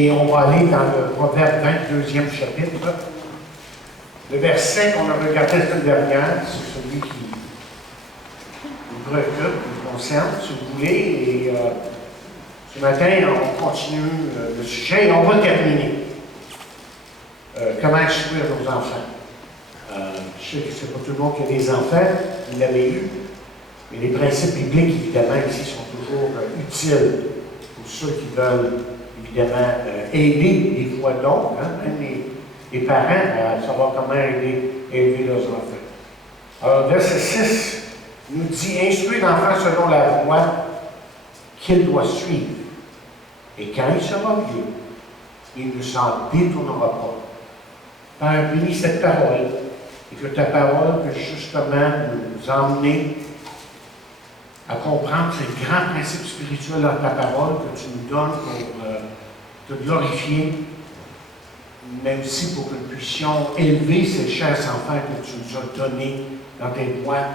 Et on va aller dans le Proverbe 22e chapitre. Le verset qu'on a regardé la semaine dernière, c'est celui qui nous préoccupe, nous concerne, si vous voulez. Et ce matin, on continue le sujet et on va terminer. Comment instruire nos enfants? Je sais que ce n'est pas tout le monde qui a des enfants, vous l'avez eu, mais les principes bibliques, évidemment, ici sont toujours utiles pour ceux qui veulent, évidemment, aider des fois d'autres, même les parents, à savoir comment élever leurs enfants. Alors, verset 6 nous dit: instruire l'enfant selon la voie qu'il doit suivre. Et quand il sera vieux, il ne s'en détournera pas. Père, bénis cette parole, et que ta parole peut justement nous emmener à comprendre ces grands principes spirituels dans ta parole que tu nous donnes pour te glorifier, mais aussi pour que nous puissions élever ces chers enfants que tu nous as donnés dans tes voies.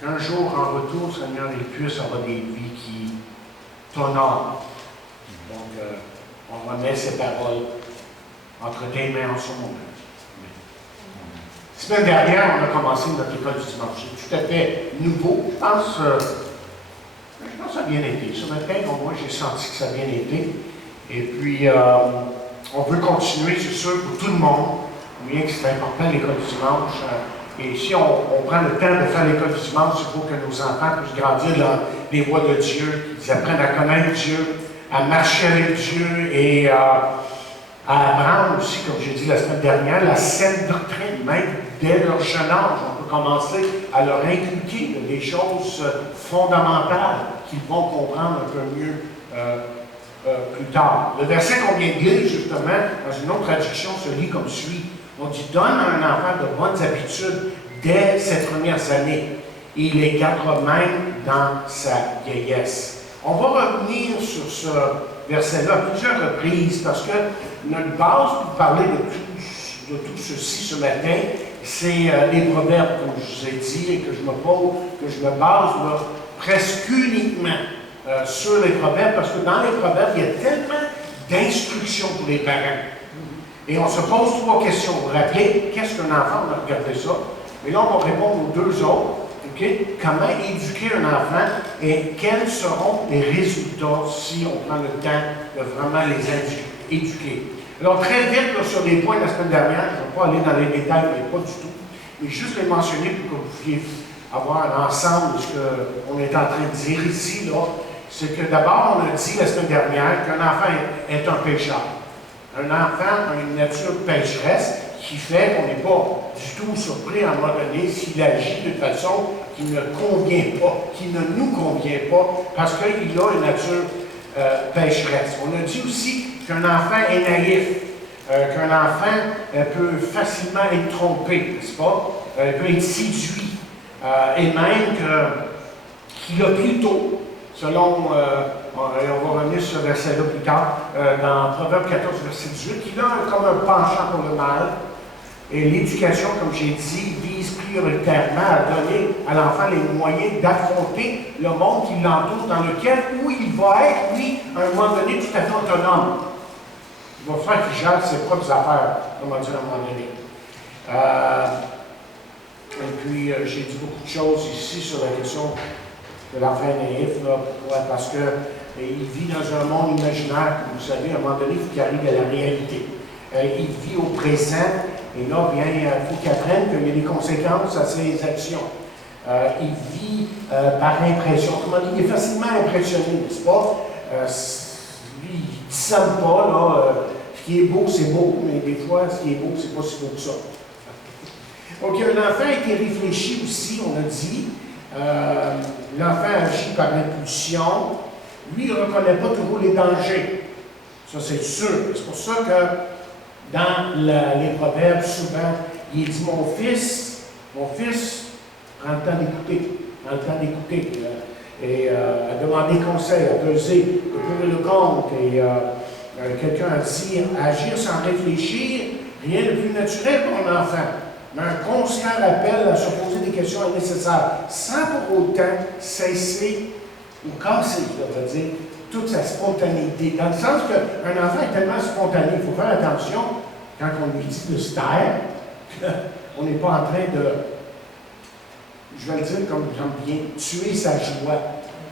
Qu'un jour, en retour, Seigneur, ils puissent avoir des vies qui t'honorent. Donc, on remet ces paroles entre tes mains en ce moment. La semaine dernière, on a commencé notre école du dimanche. C'est tout à fait nouveau. Je pense que ça a bien été. Ce matin, moi, j'ai senti que ça a bien été. Et puis, on veut continuer, c'est sûr, pour tout le monde. Bien que c'est important, l'école du dimanche. Et si on prend le temps de faire l'école du dimanche, il faut que nos enfants puissent grandir dans les voies de Dieu, qu'ils apprennent à connaître Dieu, à marcher avec Dieu et à apprendre aussi, comme j'ai dit la semaine dernière, la saine doctrine, même dès leur jeune âge. On peut commencer à leur inculquer des choses fondamentales qu'ils vont comprendre un peu mieux plus tard. Le verset qu'on vient de lire, justement, dans une autre traduction, se lit comme suit. On dit: donne à un enfant de bonnes habitudes dès ses premières années, et il les gardera même dans sa vieillesse. On va revenir sur ce verset-là à plusieurs reprises, parce que notre base pour parler de tout ceci ce matin, c'est les proverbes, comme je vous ai dit, et que je me base là, presque uniquement sur les proverbes, parce que dans les proverbes, il y a tellement d'instructions pour les parents. Et on se pose trois questions. Vous vous rappelez, qu'est-ce qu'un enfant? On a regardé ça. Et là, on va répondre aux deux autres. Okay? Comment éduquer un enfant et quels seront les résultats si on prend le temps de vraiment les éduquer. Alors, très vite, là, sur les points de la semaine dernière, je ne vais pas aller dans les détails, mais pas du tout, mais juste les mentionner pour que vous puissiez avoir ensemble ce qu'on est en train de dire ici, là. C'est que d'abord, on a dit la semaine dernière qu'un enfant est un pécheur. Un enfant a une nature pécheresse qui fait qu'on n'est pas du tout surpris à un moment donné s'il agit d'une façon qui ne convient pas, qui ne nous convient pas, parce qu'il a une nature pécheresse. On a dit aussi qu'un enfant est naïf, qu'un enfant peut facilement être trompé, n'est-ce pas? Peut être séduit, et même qu'il a plutôt, selon, on va revenir sur ce verset-là plus tard, dans Proverbe 14, verset 18, qu'il a comme un penchant pour le mal. Et l'éducation, comme j'ai dit, vise prioritairement à donner à l'enfant les moyens d'affronter le monde qui l'entoure, dans lequel où il va être, lui, à un moment donné, tout à fait autonome. Il va faire qu'il gère ses propres affaires, comme on dit à un moment donné. Et puis, j'ai dit beaucoup de choses ici sur la question de l'enfant naïf, là, pourquoi? Parce qu'il vit dans un monde imaginaire, comme vous savez, à un moment donné, il faut qu'il arrive à la réalité. Il vit au présent, et là, bien, il faut qu'il apprenne qu'il y a des conséquences à ses actions. Il vit par impression. Comment dire, il est facilement impressionné, n'est-ce pas? Lui, il ne discerne pas, là, ce qui est beau, c'est beau, mais des fois, ce qui est beau, c'est pas si beau que ça. Donc, un enfant a été réfléchi aussi, on a dit. L'enfant agit par impulsion. Lui, il ne reconnaît pas toujours les dangers. Ça, c'est sûr. C'est pour ça que dans les proverbes, souvent, il est dit: mon fils, prends le temps d'écouter, et à demander conseil, à peser, à prendre le compte. Et quelqu'un a dit: agir sans réfléchir, rien de plus naturel pour un enfant. Mais un constant appel à se poser des questions est nécessaire, sans pour autant cesser ou casser, je devrais dire, toute sa spontanéité. Dans le sens qu'un enfant est tellement spontané, il faut faire attention quand on lui dit de se taire, qu'on n'est pas en train de, je vais le dire comme j'aime bien, tuer sa joie.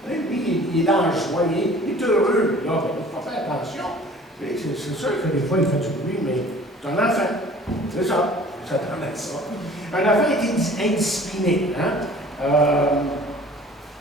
Lui, il est dans la joie, il est heureux. Là, ben, il faut faire attention. C'est sûr que des fois, il fait du bruit, mais c'est un enfant. C'est ça. Ça donne à ça. Un enfant est indiscipliné. Hein?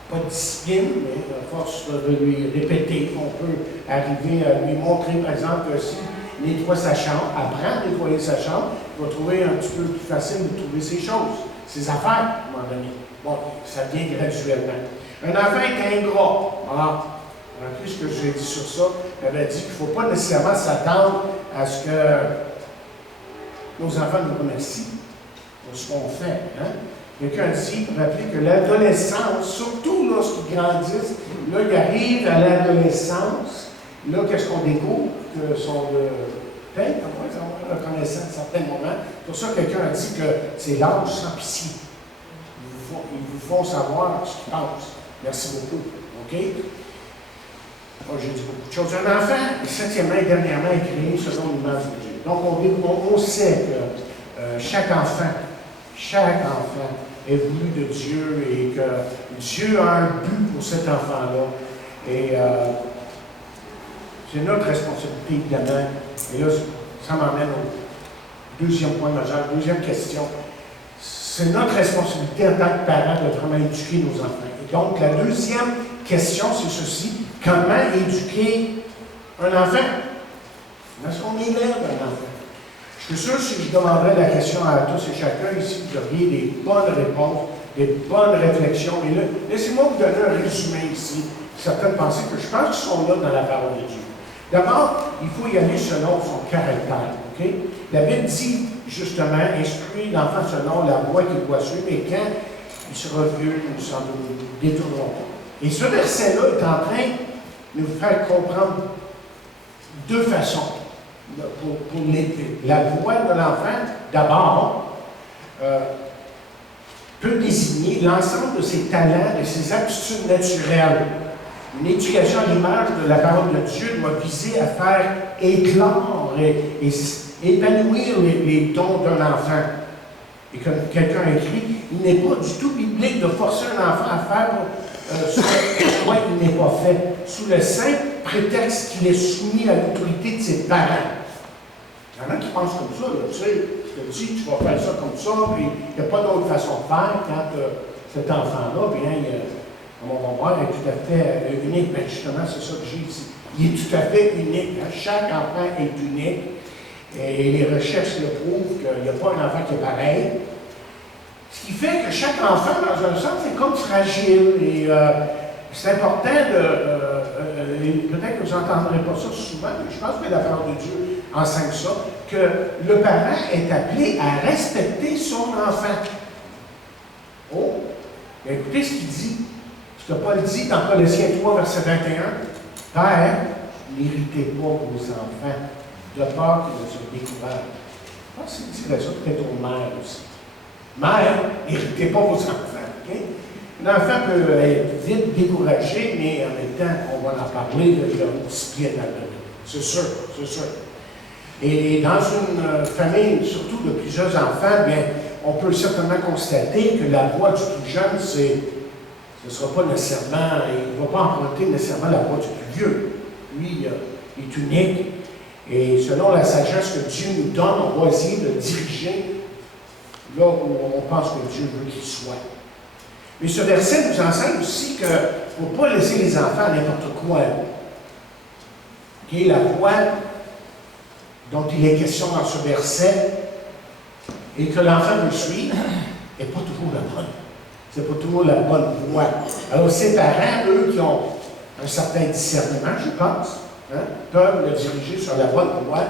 Pas de discipline, mais à force de lui répéter, on peut arriver à lui montrer, par exemple, que s'il nettoie sa chambre, apprend à nettoyer sa chambre, il va trouver un petit peu plus facile de trouver ses choses, ses affaires, à un moment donné. Bon, ça vient graduellement. Un enfant est ingrat. Ah, rappelez ce que j'ai dit sur ça. J'avais dit qu'il ne faut pas nécessairement s'attendre à ce que nos enfants nous remercient pour ce qu'on fait. Hein? Quelqu'un dit, pour rappeler que l'adolescence, surtout lorsqu'ils grandissent, là, ils arrivent à l'adolescence, là, qu'est-ce qu'on découvre? Que sont de peine, comment ils ont reconnaissance à certains moments. Pour ça, quelqu'un a dit que c'est l'âge sans pitié. Ils vous font savoir ce qu'ils pensent. Merci beaucoup. OK? Oh, j'ai dit beaucoup de choses. Un enfant, septièmement et dernièrement, est créé selon l'image de Dieu. Donc, on sait que chaque enfant est voulu de Dieu et que Dieu a un but pour cet enfant-là. Et c'est notre responsabilité, évidemment. Et là, ça m'amène au deuxième point majeur, deuxième question. C'est notre responsabilité en tant que parents de vraiment éduquer nos enfants. Et donc, la deuxième question, c'est ceci. Comment éduquer un enfant? Est-ce qu'on élève un enfant? Je suis sûr que si je demanderais la question à tous et chacun ici, vous auriez des bonnes réponses, des bonnes réflexions. Mais là, laissez-moi vous donner un résumé ici, certaines pensées que je pense qui sont là dans la parole de Dieu. D'abord, il faut y aller selon son caractère. Okay? La Bible dit, justement, instruire l'enfant selon la voie qu'il doit suivre, et quand il sera vieux, nous s'en détournerons pas. Et ce verset-là est en train de nous faire comprendre deux façons pour l'élever. La voie de l'enfant, d'abord, peut désigner l'ensemble de ses talents et ses aptitudes naturelles. Une éducation à l'image de la parole de Dieu doit viser à faire éclore et épanouir les dons d'un enfant. Et comme quelqu'un a écrit, il n'est pas du tout biblique de forcer un enfant à faire ce que il n'est pas fait, sous le simple prétexte qu'il est soumis à l'autorité de ses parents. Il y en a qui pensent comme ça, là, tu sais, je te dis, tu vas faire ça comme ça, puis il n'y a pas d'autre façon de faire quand cet enfant-là, bien, on va voir, est tout à fait unique. Mais justement, c'est ça que j'ai ici. Il est tout à fait unique. Hein? Chaque enfant est unique. Et les recherches le prouvent qu'il n'y a pas un enfant qui est pareil. Ce qui fait que chaque enfant, dans un sens, est comme fragile. Et c'est important peut-être que vous n'entendrez pas ça souvent, mais je pense que la parole de Dieu enseigne ça, que le parent est appelé à respecter son enfant. Oh! Bien, écoutez ce qu'il dit. Ce que Paul dit dans Colossiens 3, verset 21. Père, n'irritez pas vos enfants, de peur qu'ils ne se découvrent. Je pense qu'il dirait ça peut-être aux mères aussi. Mère, n'irritez pas vos enfants. Okay? L'enfant peut être vite découragé, mais en même temps, on va en parler, il y a une discipline à donner. C'est sûr, c'est sûr. Et dans une famille, surtout de plusieurs enfants, bien, on peut certainement constater que la voie du plus jeune, ce ne sera pas nécessairement, il ne va pas emprunter nécessairement la voie du plus vieux. Lui, il est unique. Et selon la sagesse que Dieu nous donne, on va essayer de diriger là où on pense que Dieu veut qu'il soit. Mais ce verset nous enseigne aussi qu'il ne faut pas laisser les enfants à n'importe quoi. Okay? La voie dont il est question dans ce verset et que l'enfant veut suivre n'est pas toujours la bonne. Ce n'est pas toujours la bonne voie. Alors, ses parents, eux, qui ont un certain discernement, je pense, hein, peuvent le diriger sur la bonne voie.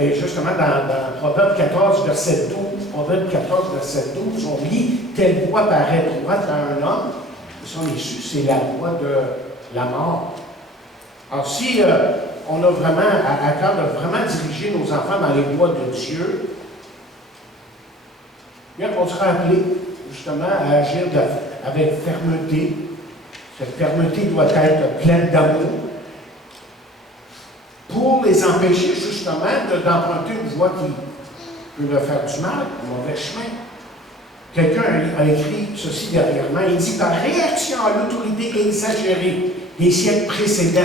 Et justement, dans Proverbe 14, verset 12, Proverbe 14, verset 12, on lit « Telle voie paraît droite à un homme, et son issue, c'est la voie de la mort. » Alors, si on a vraiment à cœur de vraiment diriger nos enfants dans les voies de Dieu, bien, on sera appelé justement à agir avec fermeté. Cette fermeté doit être pleine d'amour pour les empêcher justement d'emprunter une voie qui peut leur faire du mal, un mauvais chemin. Quelqu'un a écrit ceci dernièrement, il dit « Par réaction à l'autorité exagérée des siècles précédents »,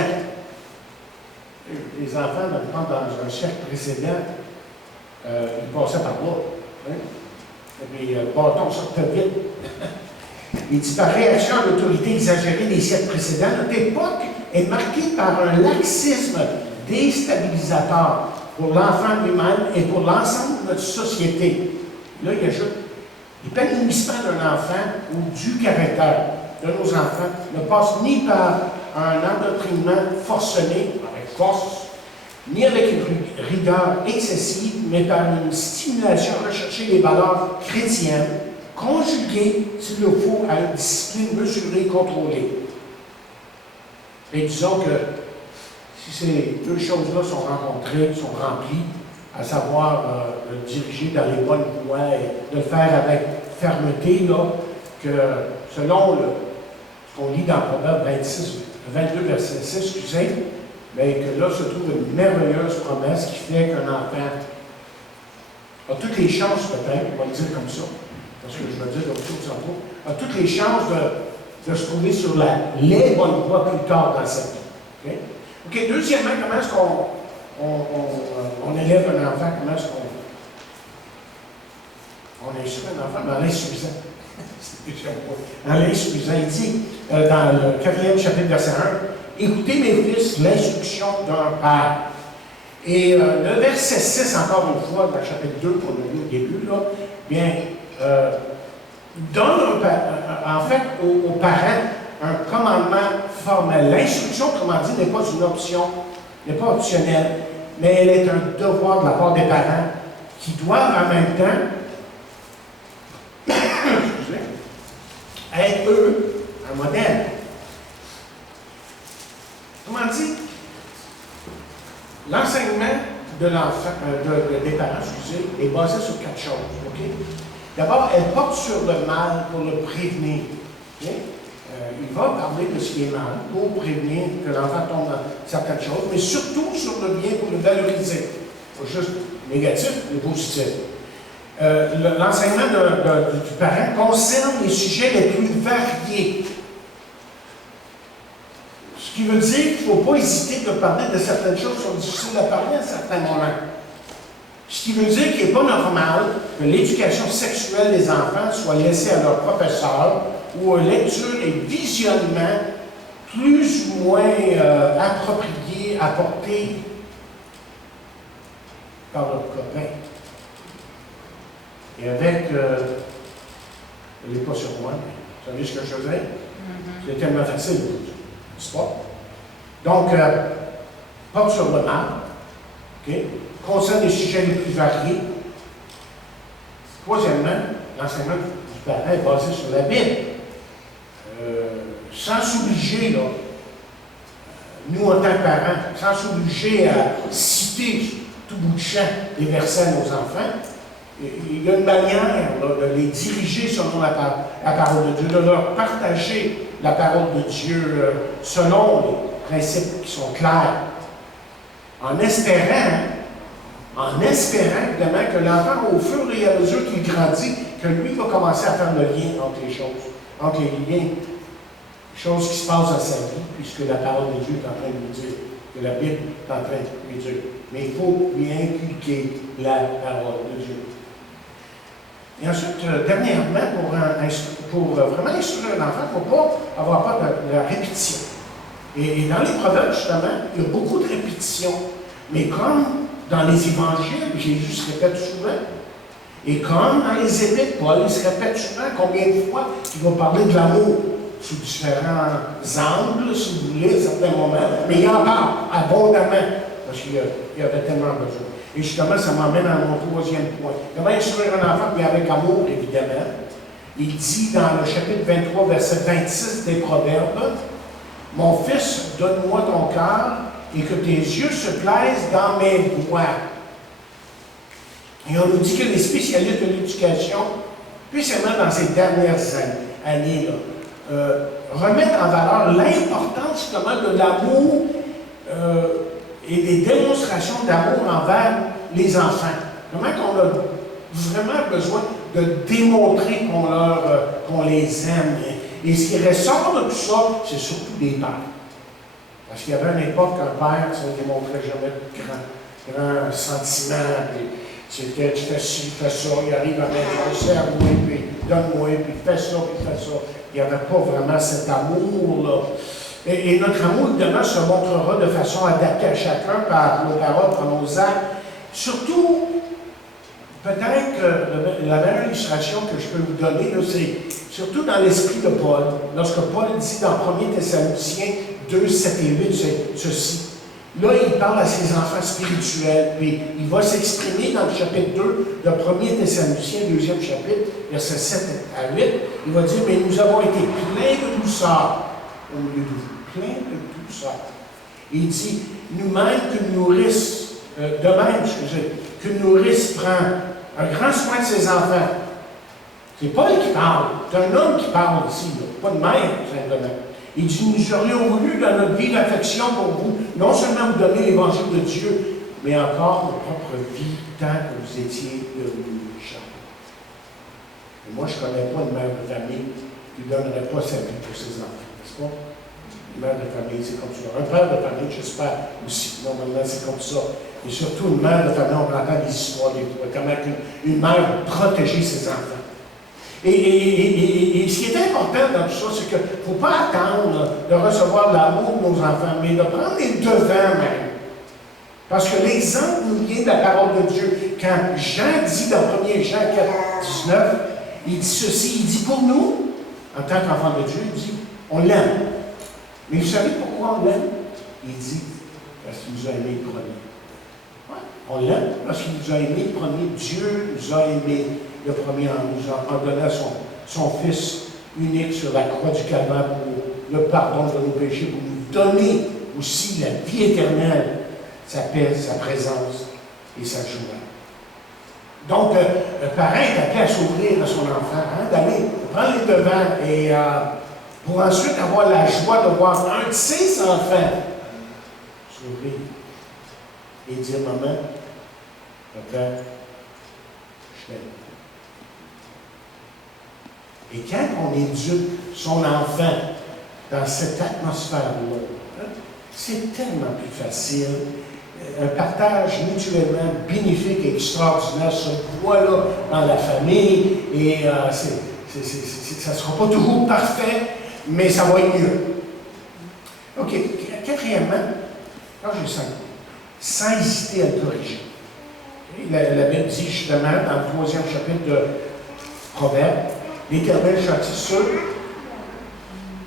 les enfants, dans un siècle précédent, ils passaient par là. Hein? Et les bâtons sortaient vite. Il dit « Par réaction à l'autorité exagérée des siècles précédents, notre époque est marquée par un laxisme déstabilisateur pour l'enfant lui-même et pour l'ensemble de notre société. » Là, il ajoute « L'épanouissement d'un enfant ou du caractère de nos enfants ne passe ni par un endoctrinement forcené, avec force, ni avec une rigueur excessive, mais par une stimulation à rechercher les valeurs chrétiennes, conjuguées, s'il le faut, à une discipline mesurée et contrôlée. » Et disons que si ces deux choses-là sont rencontrées, sont remplies, à savoir le diriger dans les bonnes voies et de le faire avec fermeté, là, que selon ce qu'on lit dans Proverbe 22, verset 6, excusez, mais que là se trouve une merveilleuse promesse qui fait qu'un enfant a toutes les chances, peut-être, on va le dire comme ça, parce que je vais dire d'autres choses en trop, a toutes les chances de se trouver sur les bonnes voies plus tard dans sa vie. Okay? OK, deuxièmement, comment est-ce qu'on élève un enfant? Comment est-ce qu'on instruit un enfant? Dans l'insuffisant. Dans l'insuffisant, il dit, dans le 4e chapitre, verset 1, « Écoutez, mes fils, l'instruction d'un père. » Et le verset 6, encore une fois, dans le chapitre 2, qu'on a vu au début, là, bien, donne en fait aux parents un commandement formel. L'instruction, comment dit, n'est pas une option, n'est pas optionnelle, mais elle est un devoir de la part des parents qui doivent en même temps être, eux, un modèle. Comment dit, l'enseignement de l'enfant, des parents, excusez, est basé sur 4 choses. Okay? D'abord, elle porte sur le mal pour le prévenir. Okay? Il va parler de ce qui est mal pour prévenir que l'enfant tombe dans certaines choses, mais surtout sur le bien pour le valoriser. Pas juste négatif, mais positif. L'enseignement du parent concerne les sujets les plus variés. Ce qui veut dire qu'il ne faut pas hésiter de parler de certaines choses qui sont difficiles à parler à certains moments. Ce qui veut dire qu'il n'est pas normal que l'éducation sexuelle des enfants soit laissée à leurs professeurs ou aux lectures et visionnements plus ou moins appropriés, apportés par leurs copains. Et avec, elle n'est pas sur moi, mais vous savez ce que je faisais? C'est tellement facile, n'est-ce pas? Donc, porte sur le mal, okay? Concerne les sujets les plus variés. Troisièmement, l'enseignement du parent est basé sur la Bible. Sans s'obliger, là, nous en tant que parents, sans s'obliger à citer tout bout de champ des versets à nos enfants, il y a une manière là, de les diriger selon la parole de Dieu, de leur partager la parole de Dieu selon les principes qui sont clairs, en espérant évidemment que l'enfant, au fur et à mesure qu'il grandit, que lui va commencer à faire le lien entre les choses, entre les liens, les choses qui se passent dans sa vie, puisque la parole de Dieu est en train de lui dire, que la Bible est en train de lui dire. Mais il faut lui inculquer la parole de Dieu. Et ensuite, dernièrement, pour vraiment instruire un enfant, il ne faut pas avoir peur de la répétition. Et dans les proverbes, justement, il y a beaucoup de répétitions. Mais comme dans les évangiles, Jésus se répète souvent. Et comme dans les épîtres, Paul il se répète souvent combien de fois il va parler de l'amour sous différents angles, si vous voulez, à certains moments. Mais il en parle abondamment, parce qu'il y avait tellement besoin. Et justement, ça m'emmène à mon troisième point. Comment instruire un enfant, mais avec amour, évidemment. Il dit dans le chapitre 23, verset 26 des Proverbes, « Mon fils, donne-moi ton cœur, et que tes yeux se plaisent dans mes voies. » Et on nous dit que les spécialistes de l'éducation, spécialement dans ces dernières années, là, remettre en valeur l'importance justement de l'amour et des démonstrations d'amour envers les enfants. Comment on a vraiment besoin de démontrer qu'on les aime. Et ce qui ressort de tout ça, c'est surtout des pères. Parce qu'il y avait une époque qu'un père, ça ne démontrait jamais de grands sentiments. C'était tu fais ci, fais ça, il arrive à la maison, serre-moi, puis donne-moi, puis fais ça, puis fais ça. Il n'y avait pas vraiment cet amour-là. Et notre amour, évidemment, se montrera de façon adaptée à chacun par nos paroles, par nos actes. Surtout, peut-être que la meilleure illustration que je peux vous donner, c'est surtout dans l'esprit de Paul. Lorsque Paul dit dans 1 Thessaloniciens 2, 7 et 8, c'est ceci. Là, il parle à ses enfants spirituels, puis il va s'exprimer dans le chapitre 2 de 1 Thessaloniciens, 2e chapitre, versets 7 à 8. Il va dire, mais nous avons été pleins de douceur au milieu de vous. Pleins de douceur. Et il dit, nous-mêmes qu'une nourrice, qu'une nourrice prend un grand soin de ses enfants. C'est Paul qui parle, c'est un homme qui parle ici, là. Pas de mère, simplement. Il dit, nous aurions voulu, dans notre vie d'affection pour vous, non seulement vous donner l'évangile de Dieu, mais encore notre propre vie, tant que vous étiez heureux, Charles. Et moi, je ne connais pas une mère de famille qui ne donnerait pas sa vie pour ses enfants, n'est-ce pas? Une mère de famille, c'est comme ça. Un père de famille, j'espère aussi. Normalement, c'est comme ça. Et surtout, une mère de famille, on entend des histoires, comment une mère protéger ses enfants. Et ce qui est important dans tout ça, c'est qu'il ne faut pas attendre de recevoir l'amour de nos enfants, mais de prendre les devants même. Parce que l'exemple nous vient de la parole de Dieu. Quand Jean dit dans 1 Jean 4, 19, il dit ceci, il dit pour nous, en tant qu'enfant de Dieu, il dit, on l'aime. Mais vous savez pourquoi on l'aime? Il dit, parce qu'il nous a aimés le premier. Ouais, on l'aime parce qu'il nous a aimés le premier. Dieu nous a aimés le premier en nous donnant son Fils unique sur la croix du Calvaire pour le pardon de nos péchés, pour nous donner aussi la vie éternelle, sa paix, sa présence et sa joie. Donc, le parent est appelé à s'ouvrir à son enfant, d'aller prendre les devants et pour ensuite avoir la joie de voir un de ses enfants s'ouvrir et dire, maman, papa, je t'aime. Et quand on éduque son enfant dans cette atmosphère-là, c'est tellement plus facile. Un partage mutuellement bénéfique et extraordinaire se voit là dans la famille et ça ne sera pas toujours parfait, mais ça va être mieux. OK. Quatrièmement, quand je sens, sans hésiter à le corriger. La Bible dit justement dans le 3e chapitre de Proverbes, l'Éternel châtie ceux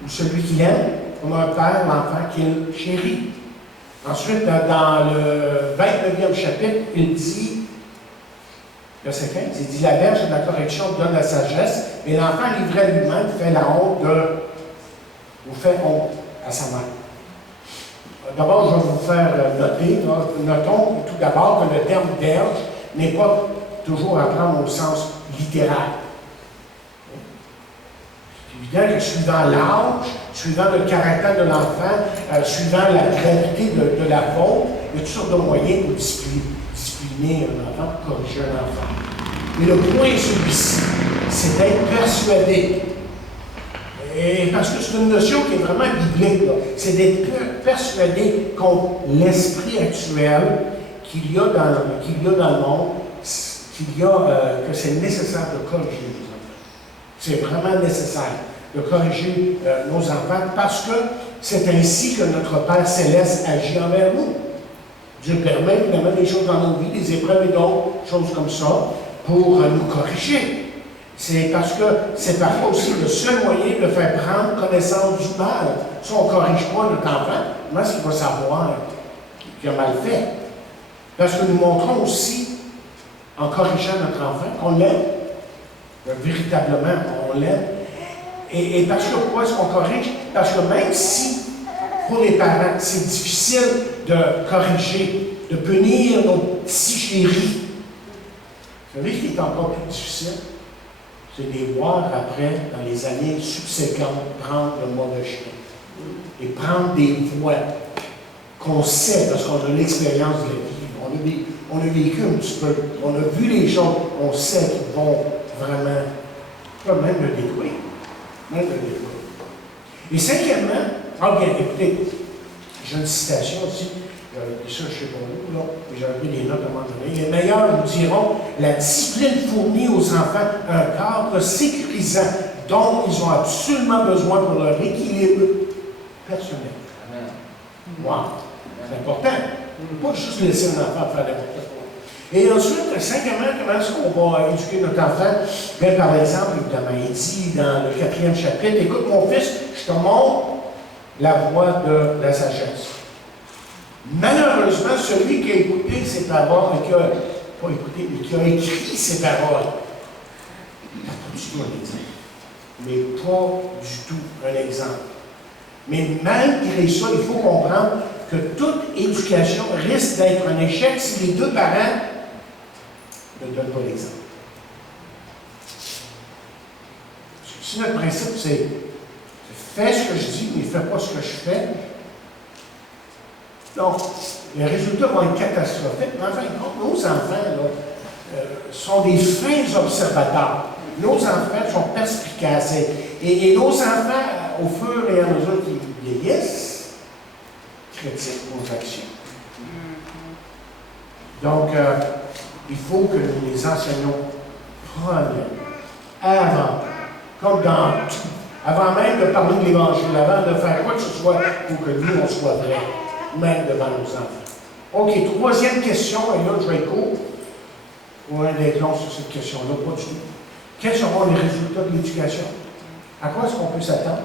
ou celui qui l'aime, comme un père l'enfant qu'il chérit. Ensuite, dans le 29e chapitre, il dit, verset 15, il dit, la verge de la correction donne la sagesse, mais l'enfant livré à lui-même fait la honte ou fait honte à sa mère. D'abord, je vais vous faire noter, notons tout d'abord que le terme verge n'est pas toujours à prendre au sens littéral. C'est évident que suivant l'âge, suivant le caractère de l'enfant, suivant la gravité de la faute, il y a toutes sortes de moyens pour discipliner un enfant, pour corriger un enfant. Mais le point est celui-ci, c'est d'être persuadé. Et parce que c'est une notion qui est vraiment biblique, c'est d'être persuadé contre l'esprit actuel qu'il y a dans le monde, que c'est nécessaire de corriger les enfants. C'est vraiment nécessaire de corriger nos enfants parce que c'est ainsi que notre Père Céleste agit envers nous. Dieu permet évidemment des choses dans nos vies, des épreuves et d'autres choses comme ça, pour nous corriger. C'est parce que c'est parfois aussi le seul moyen de faire prendre connaissance du mal. Si on ne corrige pas notre enfant, comment est-ce qu'il va savoir qu'il a mal fait? Parce que nous montrons aussi, en corrigeant notre enfant, qu'on l'aime. Véritablement, on l'aime. Et parce que pourquoi est-ce qu'on corrige? Parce que même si, pour les parents, c'est difficile de corriger, de punir nos petits chéris, vous savez ce qui est encore plus difficile? c'est de les voir après, dans les années subséquentes, prendre le mauvais chemin. Et prendre des voies qu'on sait, parce qu'on a l'expérience de la vie. On a vécu un petit peu, on a vu les choses, on sait qu'ils vont vraiment, pas même le détruire. Même le détruire. Et cinquièmement, bien, écoutez, j'ai une citation aussi, et ça, je ne sais pas où, là, mais j'ai pris des notes à un moment donné. Les meilleurs nous diront, la discipline fournit aux enfants un cadre sécurisant dont ils ont absolument besoin pour leur équilibre personnel. Wow, c'est important. Pas juste laisser un enfant faire n'importe quoi. Et ensuite, cinquièmement, comment est-ce qu'on va éduquer notre enfant? Bien, par exemple, évidemment, il dit dans le 4e chapitre, écoute mon fils, je te montre la voie de la sagesse. Malheureusement, celui qui a écouté ces paroles, et qui a, pas écouté, mais qui a écrit ces paroles, il n'a pas du tout un exemple. Mais pas du tout un exemple. Mais malgré ça, il faut comprendre que toute éducation risque d'être un échec si les deux parents ne donnent pas l'exemple. Si notre principe, c'est fais ce que je dis, mais fais pas ce que je fais, donc les résultats vont être catastrophiques. Mais en fin de compte, nos enfants là, sont des fins observateurs. Nos enfants sont perspicaces. Et nos enfants, au fur et à mesure qu'ils vieillissent, critiquent nos actions. Donc, il faut que nous les enseignons premièrement, avant, comme dans tout, avant même de parler de l'Évangile, avant de faire quoi que ce soit pour que nous, on soit vrais, même devant nos enfants. OK, troisième question, et là, je vais être court, pour un d'être long sur cette question-là, pas du tout. Quels seront les résultats de l'éducation? À quoi est-ce qu'on peut s'attendre?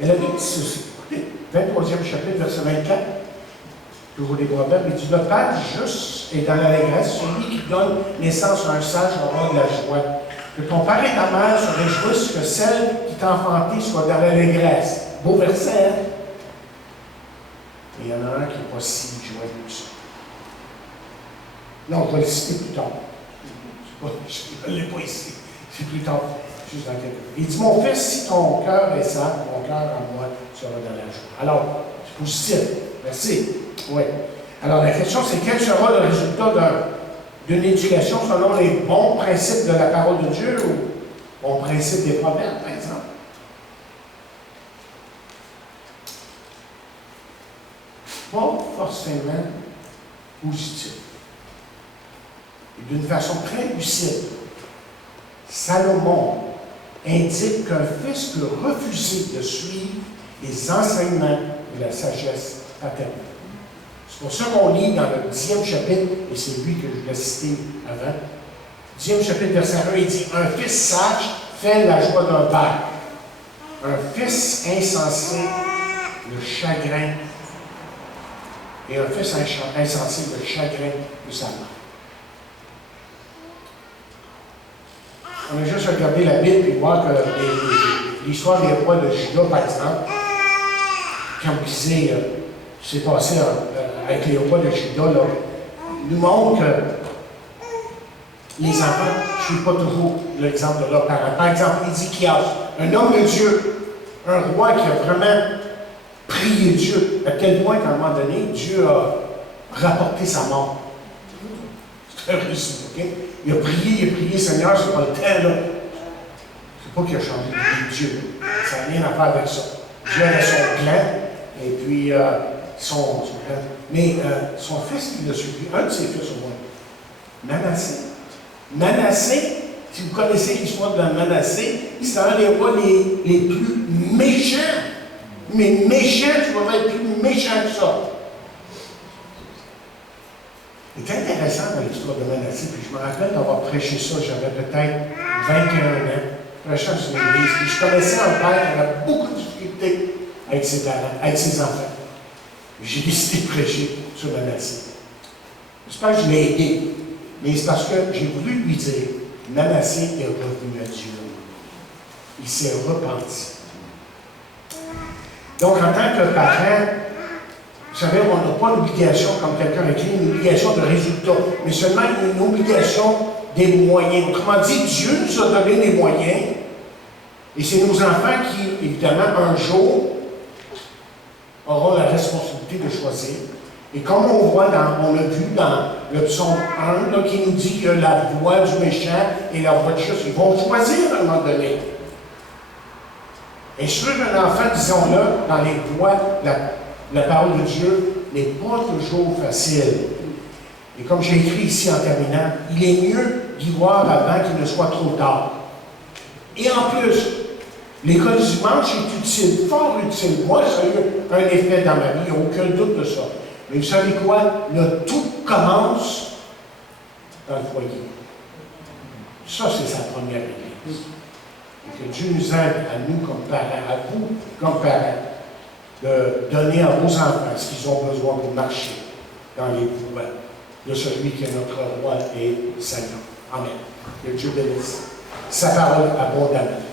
Et là, écoutez, 23e chapitre, verset 24, toujours des proverbes, il dit, le Père juste est dans l'allégresse, celui qui donne naissance à un sage aura de la joie. Que ton père et ta mère se réjouissent, que celle qui t'a enfanté soit dans l'allégresse. Beau verset, hein? Et il y en a un qui n'est pas si joyeux que ça. Non, je vais le citer plus tard. Je ne l'ai pas ici. C'est plus tard, juste dans quelques. Il dit, mon fils, si ton cœur est sale, mon cœur en moi sera dans la joie. Alors, c'est positif. Merci. Oui. Alors, la question, c'est quel sera le résultat d'une éducation selon les bons principes de la parole de Dieu ou bons principes des proverbes, par exemple? Pas forcément positif. Et d'une façon très lucide, Salomon indique qu'un fils peut refuser de suivre les enseignements de la sagesse paternelle. C'est pour ça qu'on lit dans le 10e chapitre, et c'est lui que je l'ai cité avant, 10e chapitre, verset 1, il dit « Un fils sage fait la joie d'un père. Un fils insensé, le chagrin. Et un fils insensé, le chagrin de sa mère. » On a juste regardé la Bible et voir que l'histoire des rois de Juda, par exemple, quand vous lisez ce qui s'est passé avec les rois de Juda, là, nous montre que les enfants ne suivent pas toujours l'exemple de leurs parents. Par exemple, Ézéchias, un homme de Dieu, un roi qui a vraiment prié Dieu, à tel point qu'à un moment donné, Dieu a rapporté sa mort. C'est un récit, ok? Il a prié, Seigneur, c'est pas le temps, là. C'est pas qu'il a changé de Dieu. Ça n'a rien à faire avec ça. Dieu avait son plan, et puis son plan. Mais son fils, il l'a suivi, un de ses fils au moins, Manassé. Manassé, si vous connaissez l'histoire de Manassé, c'est un des rois les plus méchants. Mais méchants, tu vas être plus méchant que ça. C'est intéressant dans l'histoire de Manassé, puis je me rappelle d'avoir prêché ça, j'avais peut-être 21 ans, prêchant sur l'église, puis je connaissais un père qui avait beaucoup de difficultés avec ses parents, avec ses enfants. J'ai décidé de prêcher sur Manassé. J'espère que je l'ai aidé, mais c'est parce que j'ai voulu lui dire, Manassé est revenu à Dieu. Il s'est repenti. Donc, en tant que parent, vous savez, on n'a pas l'obligation, comme quelqu'un a écrit, une obligation de résultat, mais seulement une obligation des moyens. Autrement dit, Dieu nous a donné les moyens, Et c'est nos enfants qui, évidemment, un jour, auront la responsabilité de choisir. Et comme on l'a vu dans le psaume 1, là, qui nous dit que la voix du méchant et la voix de juste, ils vont choisir à un moment donné. Et sur un enfant, disons-le, dans les voies, la parole de Dieu n'est pas toujours facile. Et comme j'ai écrit ici en terminant, il est mieux d'y voir avant qu'il ne soit trop tard. Et en plus, l'école du dimanche est utile, fort utile. Moi, ça a eu un effet dans ma vie, il n'y a aucun doute de ça. Mais vous savez quoi? Tout commence dans le foyer. Ça, c'est sa première église. Et que Dieu nous aide, à nous comme parents, à vous comme parents, de donner à vos enfants ce qu'ils ont besoin pour marcher dans les voies de celui qui est notre roi et Seigneur. Amen. Que Dieu bénisse sa parole abondamment.